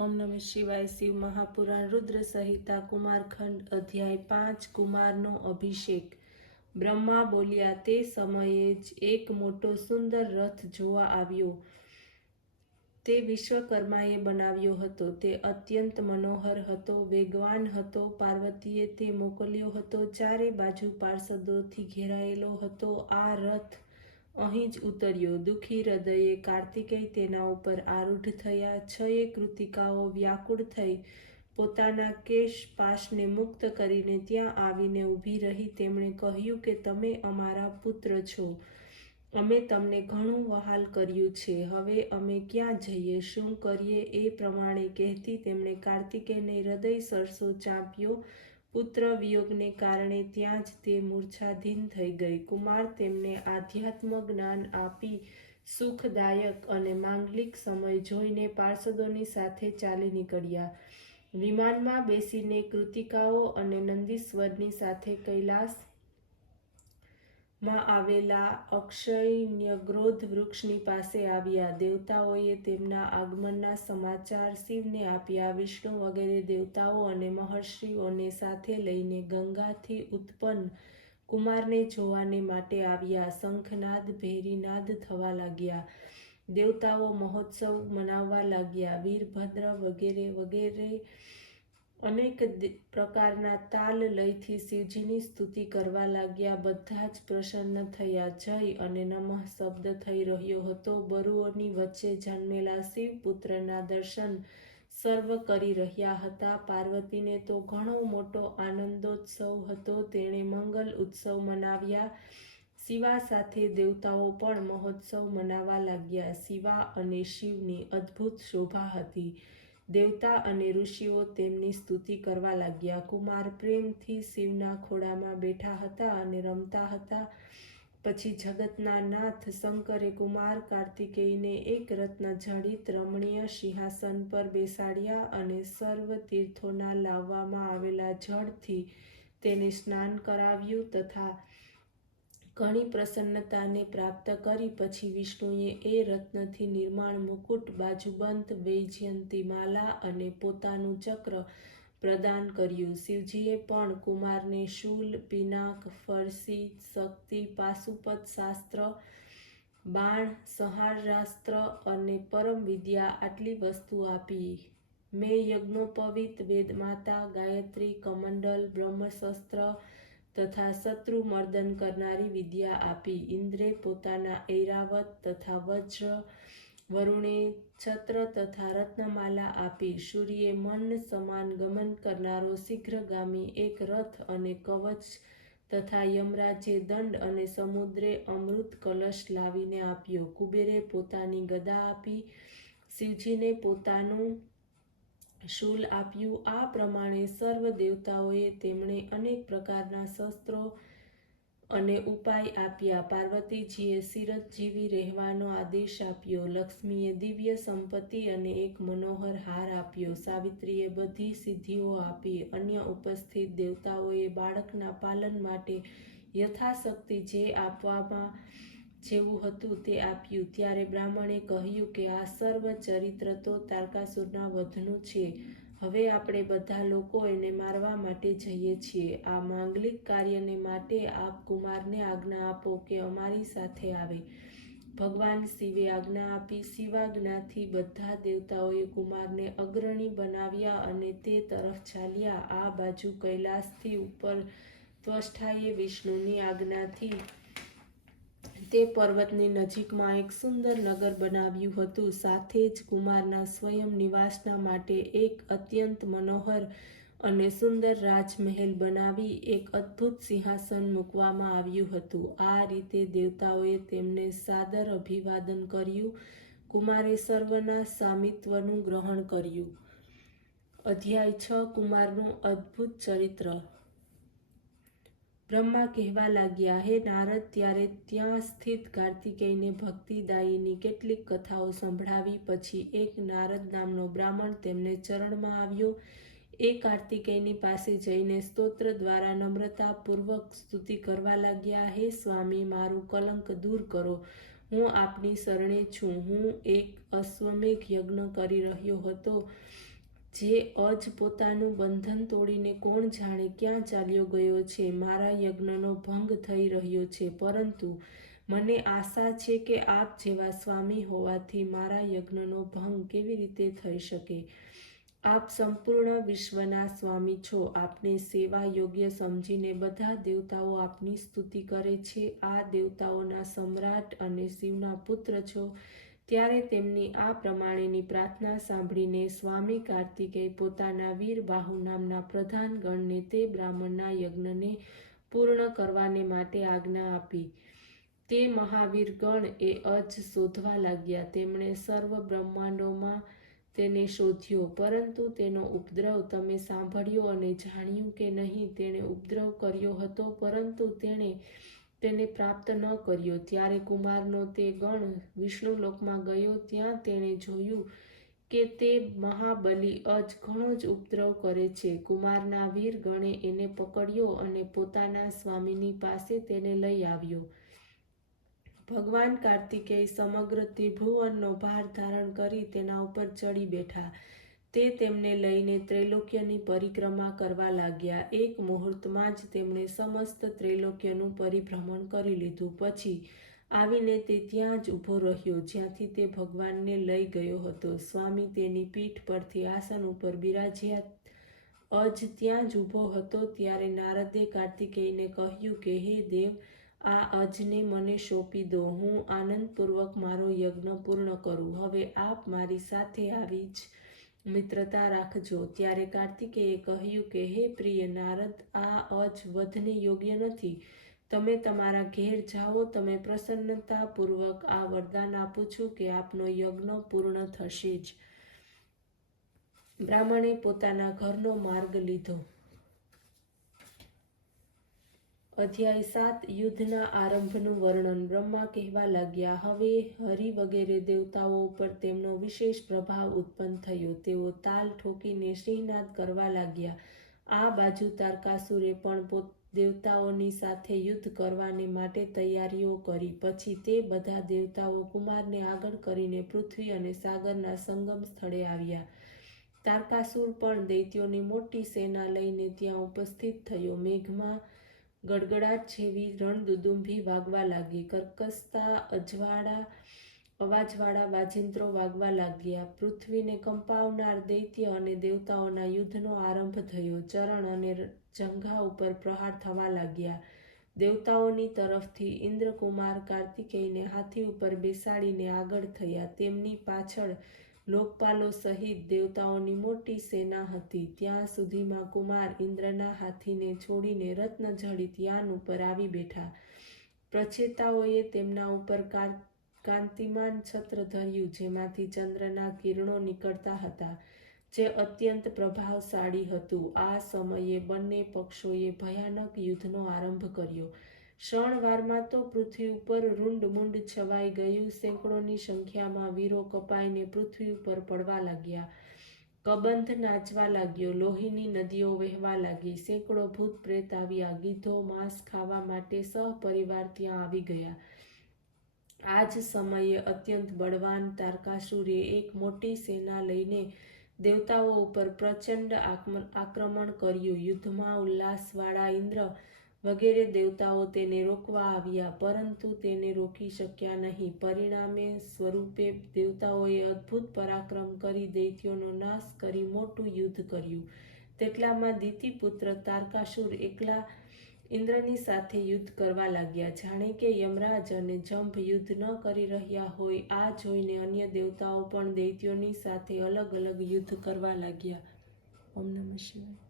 ओम नमः शिवाय। शिव महापुराण रुद्र संहिता कुमारखंड अध्याय 5 कुमारनो अभिषेक। બ્રહ્મા બોલ્યા, તે સમયે જ એક મોટો સુંદર રથ જોવા આવ્યો. તે વિશ્વકર્માએ બનાવ્યો હતો. તે અત્યંત મનોહર હતો, વેગવાન હતો. પાર્વતીએ તે મોકલ્યો હતો. ચારે બાજુ પાર્ષદોથી ઘેરાયેલો હતો. આ રથ અહીં જ ઉતર્યો. દુઃખી હૃદયે કાર્તિકેય તેના ઉપર આરૂઢ થયા. 6 કૃતિકાઓ વ્યાકુળ થઈ પોતાના કેશ પાશને મુક્ત કરીને ત્યાં આવીને ઊભી રહી. તેમણે કહ્યું કે તમે અમારા પુત્ર છો. અમે તમને ઘણું વહાલ કર્યું છે. હવે અમે ક્યાં જઈએ, શું કરીએ? એ પ્રમાણે કહેતી તેમણે કાર્તિકેયને હૃદય સરસો ચાંપ્યો. પુત્ર વિયોગને કારણે ત્યાં જ તે મૂર્છાધીન થઈ ગઈ. કુમાર તેમને આધ્યાત્મ જ્ઞાન આપી સુખદાયક અને માંગલિક સમય જોઈને પાર્ષદોની સાથે ચાલી નીકળ્યા. વિમાનમાં બેસીને કૃતિકાઓ અને નંદીશ્વરની સાથે કૈલાસમાં આવેલા અક્ષયન્યગ્રોધ વૃક્ષની પાસે આવ્યા. દેવતાઓએ તેમના આગમનના સમાચાર શિવને આપ્યા. વિષ્ણુ વગેરે દેવતાઓ અને મહર્ષિઓને સાથે લઈને ગંગાથી ઉત્પન્ન કુમારને જોવાને માટે આવ્યા. શંખનાદ ભેરીનાદ થવા લાગ્યા. દેવતાઓ મહોત્સવ મનાવવા લાગ્યા. વીરભદ્ર વગેરે વગેરે અનેક પ્રકારના તાલ લયથી શિવજીની સ્તુતિ કરવા લાગ્યા. બધા જ પ્રસન્ન થયા. જય અને નમઃ શબ્દ થઈ રહ્યો હતો. બરુઓની વચ્ચે જન્મેલા શિવ પુત્રના દર્શન સર્વ કરી રહ્યા હતા. પાર્વતીને તો ઘણો મોટો આનંદોત્સવ હતો. તેણે મંગલ ઉત્સવ મનાવ્યા. શિવા સાથે દેવતાઓ પણ મહોત્સવ મનાવવા લાગ્યા. શિવા અને શિવની અદ્ભુત શોભા હતી. દેવતા અને ઋષિઓ તેમની સ્તુતિ કરવા લાગ્યા. કુમાર પ્રેમથી શિવના ખોળામાં બેઠા હતા અને રમતા હતા. પછી જગતના નાથ શંકરે કુમાર કાર્તિકેયને એક રત્ન જડિત રમણીય સિંહાસન પર બેસાડ્યા અને સર્વ તીર્થોના લાવવામાં આવેલા જળથી તેને સ્નાન કરાવ્યું તથા ઘણી પ્રસન્નતાને પ્રાપ્ત કરી. પછી વિષ્ણુએ એ રત્નથી નિર્માણ મુકુટ, બાજુબંધ, વૈજયંતી માલા અને પોતાનું ચક્ર પ્રદાન કર્યું. શિવજીએ પણ કુમારને શૂલ, પિનાક, ફરસી, શક્તિ, પાશુપત શાસ્ત્ર, બાણ, સંહારાસ્ત્ર અને પરમ વિદ્યા આટલી વસ્તુ આપી. મેં યજ્ઞોપવિત, વેદમાતા, ગાયત્રી, કમંડલ, બ્રહ્મશસ્ત્ર તથા શત્રુ મર્દન કરનારી વિદ્યા આપી. ઇન્દ્રે પોતાના ઐરાવત તથા વજ્ર, વરુણે છત્ર તથા રત્નમાલા આપી. સૂર્યે મન સમાન ગમન કરનારો શીઘ્રગામી એક રથ અને કવચ તથા યમરાજે દંડ અને સમુદ્રે અમૃત કલશ લાવીને આપ્યો. કુબેરે પોતાની ગદા આપી. શિવજીને પોતાનું શૂલ આપ્યું. આ પ્રમાણે સર્વ દેવતાઓએ તેમણે અનેક પ્રકારના શસ્ત્રો અને ઉપાય આપ્યા. પાર્વતીજીએ ચિરંજીવી રહેવાનો આદેશ આપ્યો. લક્ષ્મીએ દિવ્ય સંપત્તિ અને એક મનોહર હાર આપ્યો. સાવિત્રીએ બધી સિદ્ધિઓ આપી. અન્ય ઉપસ્થિત દેવતાઓએ બાળકના પાલન માટે યથાશક્તિ જે આપવામાં જેવું હતું તે આપ્યું. ત્યારે બ્રાહ્મણે કહ્યું કે આ સર્વ ચરિત્ર તો તારકાસુરના વધનું છે. હવે આપણે બધા લોકો એને મારવા માટે જઈએ છીએ. આ માંગલિક કાર્યને માટે આપ કુમારને આજ્ઞા આપો કે અમારી સાથે આવે. ભગવાન શિવે આજ્ઞા આપી. શિવાજ્ઞાથી બધા દેવતાઓએ કુમારને અગ્રણી બનાવ્યા અને તે તરફ ચાલ્યા. આ બાજુ કૈલાસથી ઉપર ત્વષ્ટાએ વિષ્ણુની આજ્ઞાથી તે પર્વતની નજીકમાં એક સુંદર નગર બનાવ્યું હતું. સાથે જ કુમારના સ્વયં નિવાસના માટે એક અત્યંત મનોહર અને સુંદર રાજમહેલ બનાવી એક અદ્ભુત સિંહાસન મૂકવામાં આવ્યું હતું. આ રીતે દેવતાઓએ તેમને સાદર અભિવાદન કર્યું. કુમારે સર્વના સામિત્વનું ગ્રહણ કર્યું. અધ્યાય 6 કુમારનું અદ્ભુત ચરિત્ર. બ્રહ્મા કહેવા લાગ્યા, હે નારદ, ત્યારે ત્યાં સ્થિત કાર્તિકેયને ભક્તિદાયીની કેટલીક કથાઓ સંભળાવી. પછી એક નારદ નામનો બ્રાહ્મણ તેમને ચરણમાં આવ્યો. એ કાર્તિકેયની પાસે જઈને સ્તોત્ર દ્વારા નમ્રતાપૂર્વક સ્તુતિ કરવા લાગ્યા. હે સ્વામી, મારું કલંક દૂર કરો. હું આપની શરણે છું. હું એક અશ્વમેઘ યજ્ઞ કરી રહ્યો હતો. જે અજ પોતાનું બંધન તોડીને કોણ જાણે ક્યાં ચાલ્યો ગયો છે. મારા યજ્ઞનો ભંગ થઈ રહ્યો છે, પરંતુ મને આશા છે કે આપ જેવા સ્વામી હોવાથી મારા યજ્ઞનો ભંગ કેવી રીતે થઈ શકે? આપ સંપૂર્ણ વિશ્વના સ્વામી છો. આપને સેવા યોગ્ય સમજીને બધા દેવતાઓ આપની સ્તુતિ કરે છે. આ દેવતાઓના સમ્રાટ અને શિવના પુત્ર છો. ત્યારે તેમની આ પ્રમાણેની પ્રાર્થના સાંભળીને સ્વામી કાર્તિકેય પોતાના વીરબાહુ નામના પ્રધાન ગણને તે બ્રાહ્મણના યજ્ઞને પૂર્ણ કરવાને માટે આજ્ઞા આપી. તે મહાવીર ગણ એ અજ શોધવા લાગ્યા. તેમણે સર્વ બ્રહ્માંડોમાં તેને શોધ્યો, પરંતુ તેનો ઉપદ્રવ તમે સાંભળ્યો અને જાણ્યું કે નહીં? તેણે ઉપદ્રવ કર્યો હતો, પરંતુ તેણે તેને પ્રાપ્ત ન કર્યો. ત્યારે કુમારનો તે ગણ વિષ્ણુલોકમાં ગયો. ત્યાં તેણે જોયું કે તે મહાબલી અજ ઘણો જ ઉપદ્રવ કરે છે. કુમારના વીર ગણે એને પકડ્યો અને પોતાના સ્વામીની પાસે તેને લઈ આવ્યો. ભગવાન કાર્તિકેય સમગ્ર ત્રિભુવનનો ભાર ધારણ કરી તેના ઉપર ચડી બેઠા. તે તેમને લઈને ત્રૈલોક્યની પરિક્રમા કરવા લાગ્યા. એક મુહૂર્તમાં જ તેમણે સમસ્ત ત્રૈલોક્યનું પરિભ્રમણ કરી લીધું. પછી આવીને તે ત્યાં જ ઊભો રહ્યો જ્યાંથી તે ભગવાનને લઈ ગયો હતો. સ્વામી તેની પીઠ પરથી આસન ઉપર બિરાજ્યા. અજ ત્યાં જ ઊભો હતો. ત્યારે નારદે કાર્તિકેયને કહ્યું કે હે દેવ, આ અજને મને સોંપી દો. હું આનંદપૂર્વક મારો યજ્ઞ પૂર્ણ કરું. હવે આપ મારી સાથે આવી જ મિત્રતા રાખજો. ત્યારે કાર્તિકેયે કહ્યું કે હે પ્રિય નારદ, આ અજ વધને યોગ્ય નથી. તમે તમારા ઘેર જાઓ. તમે પ્રસન્નતાપૂર્વક આ વરદાન આપું છું કે આપનો યજ્ઞ પૂર્ણ થશે જ. બ્રાહ્મણે પોતાના ઘરનો માર્ગ લીધો. અધ્યાય 7 યુદ્ધના આરંભનું વર્ણન. બ્રહ્મા કહેવા લાગ્યા, હવે હરિ વગેરે દેવતાઓ ઉપર તેમનો વિશેષ પ્રભાવ ઉત્પન્ન થયો. તેઓ તાલ ઠોકીને સિંહનાદ કરવા લાગ્યા. આ બાજુ તારકાસુરે પણ દેવતાઓની સાથે યુદ્ધ કરવાને માટે તૈયારીઓ કરી. પછી તે બધા દેવતાઓ કુમારને આગળ કરીને પૃથ્વી અને સાગરના સંગમ સ્થળે આવ્યા. તારકાસુર પણ દૈત્યોની મોટી સેના લઈને ત્યાં ઉપસ્થિત થયો. મેઘમાં ગડગડાટ જેવી રણદુદુંભી વાગવા લાગી. કર્કશતા અવાજવાળા વાજિંત્રો વાગવા લાગ્યા. પૃથ્વીને કંપાવનાર દૈત્ય અને દેવતાઓના યુદ્ધનો આરંભ થયો. ચરણ અને જંઘા ઉપર પ્રહાર થવા લાગ્યા. દેવતાઓની તરફથી ઇન્દ્રકુમાર કાર્તિકેયને હાથી ઉપર બેસાડીને આગળ થયા. તેમની પાછળ લોકપાલો સહિત દેવતાઓની મોટી સેના હતી. ત્યાં સુધીમાં કુમાર ઇન્દ્રના હાથીને છોડીને રત્નજડિત યાન ઉપર આવી બેઠા. પ્રચેતાઓએ તેમના ઉપર કાંતિમાન છત્ર ધર્યું, જેમાંથી ચંદ્રના કિરણો નીકળતા હતા, જે અત્યંત પ્રભાવશાળી હતું. આ સમયે બંને પક્ષોએ ભયાનક યુદ્ધનો આરંભ કર્યો. ક્ષણવારમાં તો પૃથ્વી ઉપર રૂંડમૂંડ છવાઈ ગયું. સેંકડોની સંખ્યામાં વીરો કપાઈને પૃથ્વી ઉપર પડવા લાગ્યા. કબંધ નાચવા લાગ્યો. લોહીની નદીઓ વહેવા લાગી. સેંકડો ભૂત પ્રેત આવ્યા. ગીધો માંસ ખાવા માટે સહપરિવાર ત્યાં આવી ગયા. આ જ સમયે અત્યંત બળવાન તારકાસુરે એક મોટી સેના લઈને દેવતાઓ ઉપર પ્રચંડ આક્રમણ કર્યું. યુદ્ધમાં ઉલ્લાસવાળા ઇન્દ્ર વગેરે દેવતાઓ તેને રોકવા આવ્યા, પરંતુ તેને રોકી શક્યા નહીં. પરિણામે સ્વરૂપે દેવતાઓએ અદ્ભુત પરાક્રમ કરી દૈત્યોનો નાશ કરી મોટું યુદ્ધ કર્યું. તેટલામાં દિતિપુત્ર તારકાસુર એકલા ઇન્દ્રની સાથે યુદ્ધ કરવા લાગ્યા. જાણે કે યમરાજ અને જંભ યુદ્ધ ન કરી રહ્યા હોય. આ જોઈને અન્ય દેવતાઓ પણ દૈત્યોની સાથે અલગ અલગ યુદ્ધ કરવા લાગ્યા. ઓમ નમઃ શિવાય.